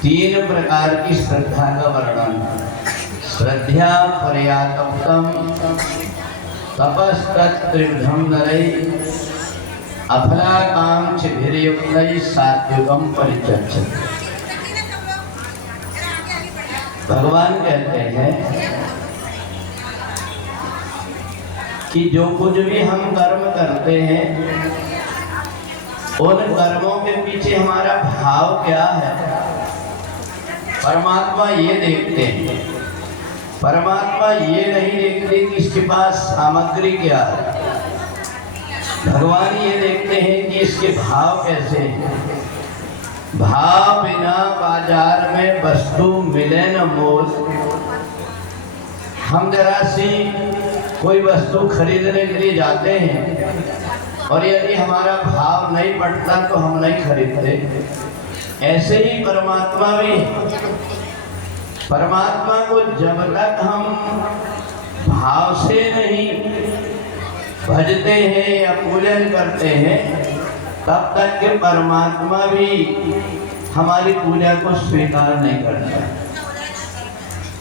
तीन प्रकार की श्रद्धा का वर्णन। श्रद्धा पर्याप्तम तपस्तत्त्रिविधम नरै अफलाकांक्षभिर्युक्तैः सात्विकं परिचक्षते। भगवान कहते हैं कि जो कुछ भी हम कर्म करते हैं उन कर्मों के पीछे हमारा भाव क्या है, परमात्मा ये देखते हैं। परमात्मा ये नहीं देखते कि इसके पास सामग्री क्या है, भगवान ये देखते हैं कि इसके भाव कैसे हैं। भाव बिना बाजार में वस्तु मिले न मोल। हम जरा सी कोई वस्तु खरीदने के लिए जाते हैं और यदि हमारा भाव नहीं पड़ता तो हम नहीं खरीदते। ऐसे ही परमात्मा भी, परमात्मा को जब तक हम भाव से नहीं भजते हैं या पूजन करते हैं तब तक के परमात्मा भी हमारी पूजा को स्वीकार नहीं करता।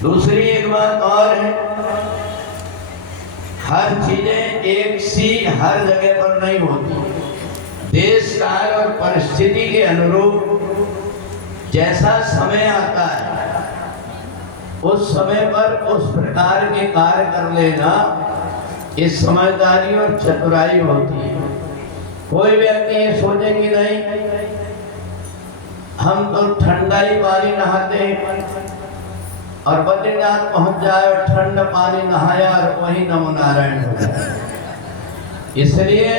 दूसरी एक बात और है, हर चीजें एक सी हर जगह पर नहीं होती। देश काल और परिस्थिति के अनुरूप जैसा समय आता है उस समय पर उस प्रकार के कार्य कर लेना ये समझदारी और चतुराई होती है। कोई व्यक्ति ये सोचे कि नहीं हम तो ठंडा ही पानी नहाते हैं और बद्रीनाथ पहुंच जाए और ठंडा पानी नहाया और वही नमो नारायण हो जाए। इसलिए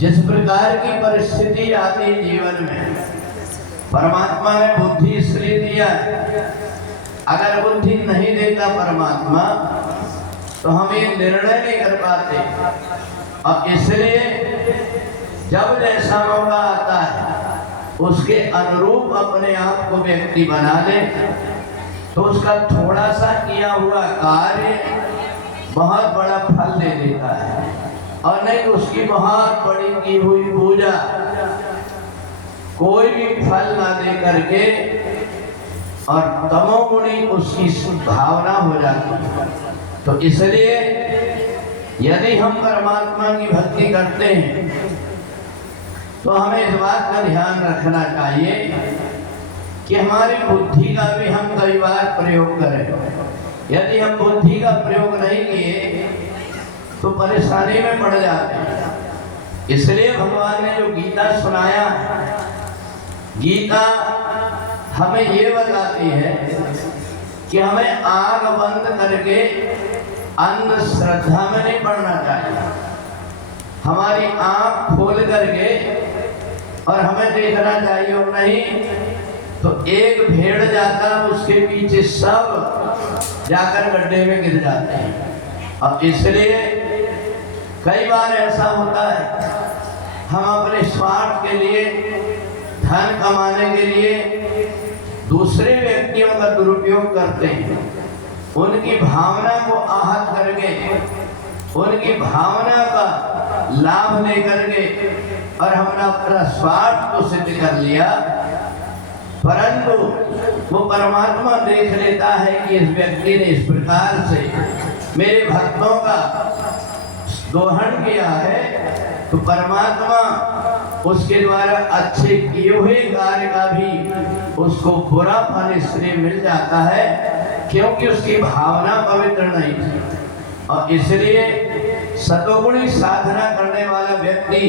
जिस प्रकार की परिस्थिति आती है जीवन में, परमात्मा ने बुद्धि इसलिए दिया। अगर बुद्धि नहीं देता परमात्मा तो हम ये निर्णय नहीं कर पाते। और इसलिए जब जैसा मौका आता है उसके अनुरूप अपने आप को व्यक्ति बना ले तो उसका थोड़ा सा किया हुआ कार्य बहुत बड़ा फल दे देता है। और नहीं तो उसकी बहुत बड़ी की हुई पूजा कोई भी फल ना दे करके और तमोगुणी उसकी भावना हो जाती है। तो इसलिए यदि हम परमात्मा की भक्ति करते हैं तो हमें इस बात का ध्यान रखना चाहिए कि हमारी बुद्धि का भी हम कई बार प्रयोग करें। यदि हम बुद्धि का प्रयोग नहीं किए तो परेशानी में पड़ जाते हैं। इसलिए भगवान ने जो गीता सुनाया, गीता हमें ये बताती है कि हमें आंख बंद करके अंधश्रद्धा में नहीं पड़ना चाहिए। हमारी आंख खोल करके और हमें देखना चाहिए। और नहीं तो एक भेड़ जाता उसके पीछे सब जाकर गड्ढे में गिर जाते हैं। अब इसलिए कई बार ऐसा होता है हम अपने स्वार्थ के लिए, धन कमाने के लिए दूसरे व्यक्तियों का दुरुपयोग करते हैं। उनकी भावना को आहत करके, उनकी भावना का लाभ लेकर के और हमने अपना स्वार्थ को सिद्ध कर लिया। परंतु वो परमात्मा देख लेता है कि इस व्यक्ति ने इस प्रकार से मेरे भक्तों का दोहन किया है, तो परमात्मा उसके द्वारा अच्छे किए हुए कार्य का भी उसको बुरा फल इसलिए मिल जाता है क्योंकि उसकी भावना पवित्र नहीं थी। और इसलिए सतोगुणी साधना करने वाला व्यक्ति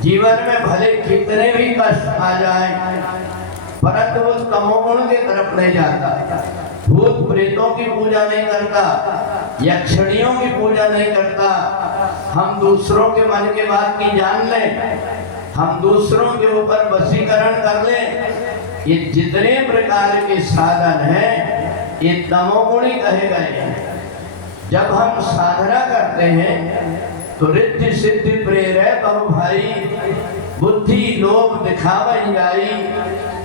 जीवन में भले कितने भी कष्ट आ जाए परंतु वो तमोगुण की तरफ नहीं जाता। भूत प्रेतों की पूजा नहीं करता, यक्षिणियों की पूजा नहीं करता। हम दूसरों के मन के बात की जान लें, हम दूसरों के ऊपर वशीकरण कर लें। ये जितने प्रकार के साधन हैं ये तमोगुणी कहे गए हैं। जब हम साधना करते हैं तो रिद्धि सिद्धि प्रेरय बहु भाई, बुद्धि लोभ दिखावई जाई,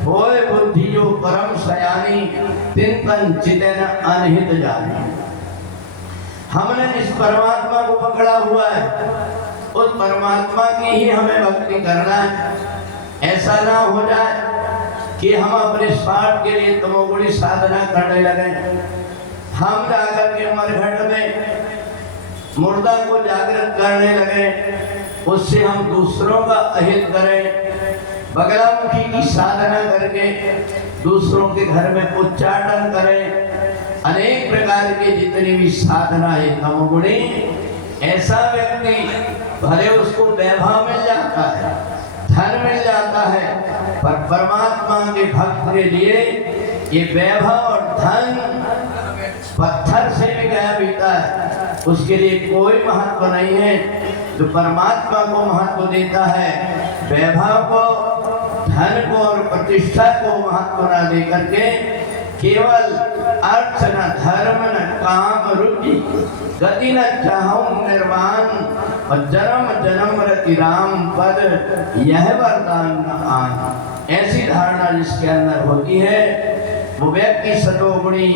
होए बुद्धि जो परम सयानी, तिन तन चितन अनहित जानी। हमने इस परमात्मा को पकड़ा हुआ है, उस परमात्मा की ही हमें भक्ति करना है। ऐसा ना हो जाए कि हम अपने स्वार्थ के लिए तमोगुणी साधना करने लगे। हम जाकर के मरघट में मुर्दा को जागृत करने लगे, उससे हम दूसरों का अहित करें। बगलामुखी की साधना करके दूसरों के घर में उच्चाटन करें। अनेक प्रकार के जितनी भी साधना है तमोगुणी, ऐसा व्यक्ति भले उसको वैभव मिल जाता है, धन मिल जाता है, पर परमात्मा के भक्त के लिए ये वैभव और धन पत्थर से भी गया बीता है, उसके लिए कोई महत्व नहीं है। जो परमात्मा को महत्व देता है, वैभव को, धन को और प्रतिष्ठा को महत्व न दे करके केवल अर्थ न धर्म न काम रुचि गति न चाहूं निर्वाण और जन्म जन्म रति राम पद यह वरदान न आन। ऐसी धारणा जिसके अंदर होती है वो व्यक्ति सतोगुणी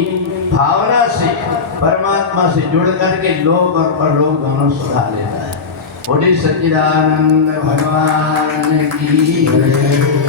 भावना से परमात्मा से जुड़ करके लोक और परलोक दोनों सुधार लेता है। बोले सच्चिदानंद भगवान की।